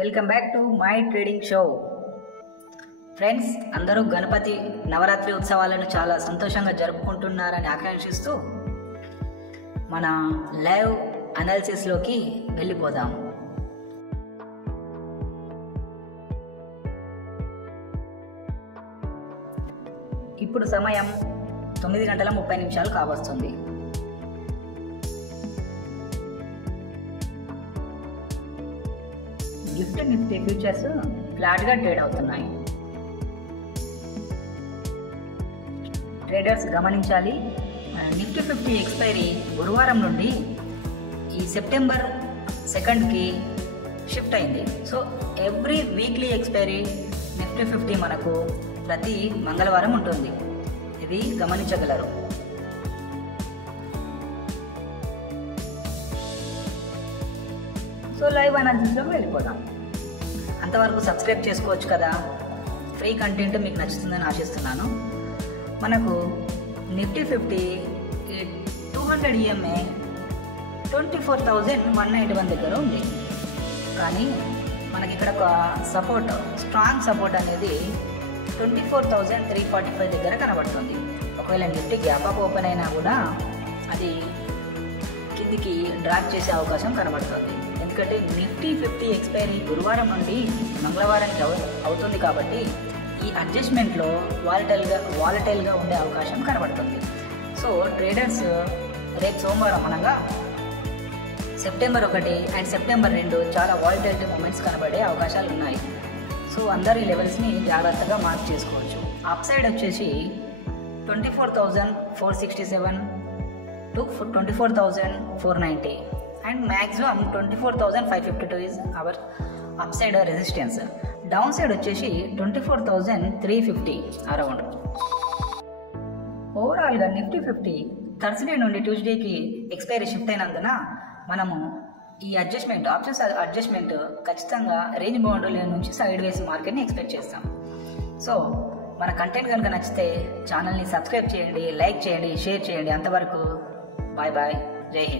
Welcome back to my trading show. Friends, అందరూ గణపతి నవరాత్రి ఉత్సవాలను చాలా సంతోషంగా జరుపుకుంటున్నారని ఆకాంక్షిస్తూ మన లైవ్ అనాలిసిస్లోకి వెళ్ళిపోదాం. ఇప్పుడు సమయం 9:30 కావస్తుంది. నిఫ్టీ ఫ్యూచర్స్ ఫ్లాట్గా ట్రేడ్ అవుతున్నాయి. ట్రేడర్స్ గమనించాలి, నిఫ్టీ 50 ఎక్స్పైరీ గురువారం నుండి ఈ సెప్టెంబర్ 2కి షిఫ్ట్ అయింది. So every weekly expiry Nifty 50 మనకు ప్రతి మంగళవారం ఉంటుంది. ఇది గమనించగలరు. సో లైవ్ అనాలిసిస్లోకి వెళ్ళిపోదాం. అంతవరకు సబ్స్క్రైబ్ చేసుకోవచ్చు కదా. ఫ్రీ కంటెంట్ మీకు నచ్చుతుందని ఆశిస్తున్నాను. మనకు నిఫ్టీ 50 200 EMA 24,191 దగ్గర ఉంది. కానీ మనకి ఇక్కడ ఒక సపోర్ట్, స్ట్రాంగ్ సపోర్ట్ అనేది 24,345 దగ్గర కనబడుతుంది. ఒకవేళ నిఫ్టీ గ్యాప్ అప్ ఓపెన్ అయినా కూడా అది కిందికి డ్రాప్ చేసే అవకాశం కనబడుతుంది. ఎందుకంటే నిఫ్టీ 50 ఎక్స్పైరీ గురువారం నుండి మంగళవారానికి అవుతుంది కాబట్టి ఈ అడ్జస్ట్మెంట్లో వాలటైల్గా ఉండే అవకాశం కనబడుతుంది. సో ట్రేడర్స్ రేపు సోమవారం అనగా సెప్టెంబర్ 1 అండ్ సెప్టెంబర్ 2 చాలా వాలటైలిటీ మూమెంట్స్ కనబడే అవకాశాలు ఉన్నాయి. సో అందరి లెవెల్స్ని జాగ్రత్తగా మార్క్ చేసుకోవచ్చు. అప్ సైడ్ వచ్చేసి 24,467 to 24,490 and maximum 24,552 is our up side resistance. Down side వచ్చేసి 24,350 అరౌండ్. ఓవరాల్గా నిఫ్టీ 50 థర్స్డే నుండి ట్యూస్డేకి ఎక్స్పైరీ షిఫ్ట్ అయినందున మనము ఈ అడ్జస్ట్మెంట్, ఆప్షన్స్ అడ్జస్ట్మెంట్ ఖచ్చితంగా రేంజ్ బౌండరీ నుంచి సైడ్ వేస్ మార్కెట్ని ఎక్స్పెక్ట్ చేస్తాం. సో మన కంటెంట్ కనుక నచ్చితే ఛానల్ని సబ్స్క్రైబ్ చేయండి, లైక్ చేయండి, షేర్ చేయండి. అంతవరకు బాయ్ బాయ్, జై హింద్.